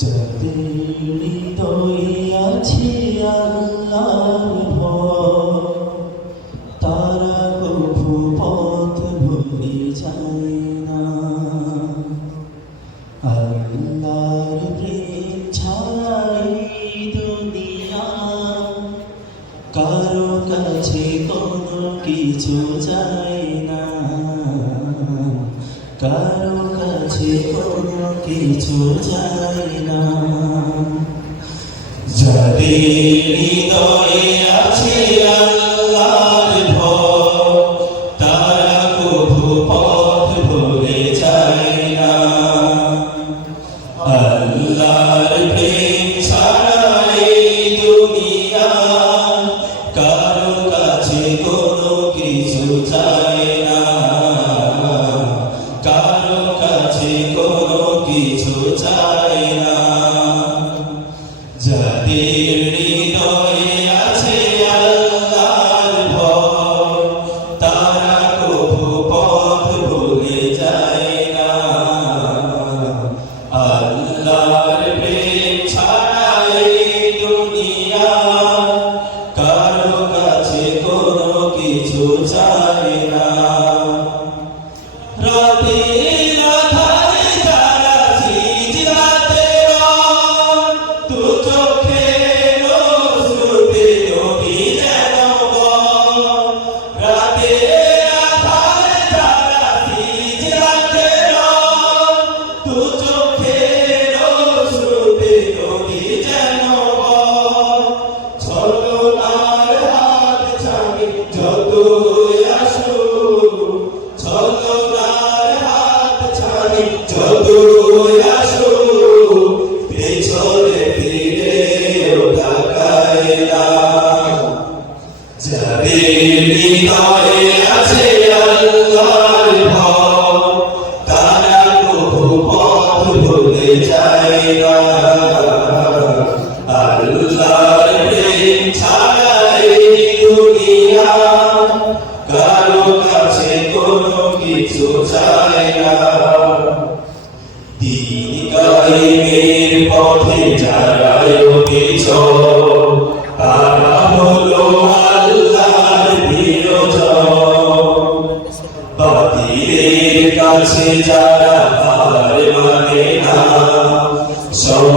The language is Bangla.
যাদের হৃদয়ে আছে আল্লাহর ভয়, তারা কভু পথ ভুলে যায় না। আল্লাহর প্রেম ছাড়া এই দুনিয়া কারো কাছে কোনো কিছু যায় না, কারো কাছে কোনো কিছু যায় না। যাদের হৃদয়ে আছে আল্লাহর ভয়, তারা কভু পথ ভুলে যায় না। আল্লাহর প্রেম ছাড়া এই দুনিয়া কারো কাছে কোনো কিছু চায় না, কারো কাছে কোনো কিছু চায় না। যাদের হৃদয়ে আছে আল্লাহর ভয়, তারা কভু পথ ভুলে যায় না। আল্লাহর প্রেম ছাড়া এই দুনিয়া কারো কাছে কোনো কিছু চায় না। রাতের আঁধারে যারা সিজদাতে রয়, দু চোখের অশ্রুতে নবী যেন বয়। রাতের আঁধারে যারা সিজদাতে রয়, দু চোখের অশ্রুতে নবী যেন বয়। ছলনার হাত ছাড়ি যতই আসুক, ছলনার হাত ছাড়ি যতই আসুক, পেছনে ফিরেও তাকায় না। যাদের হৃদয়ে আছে আল্লাহর ভয়, তারা কভু পথ ভুলে যায় না। আল্লাহর প্রেম ছাড়া এই দুনিয়া কারো কাছে কোনো কিছু চায় না। দিন কায়েমের পথে যারা অবিচল, তারা হলো আল্লাহর প্রিয়জন। বাতিলের কাছে যারা হার মানে না, সব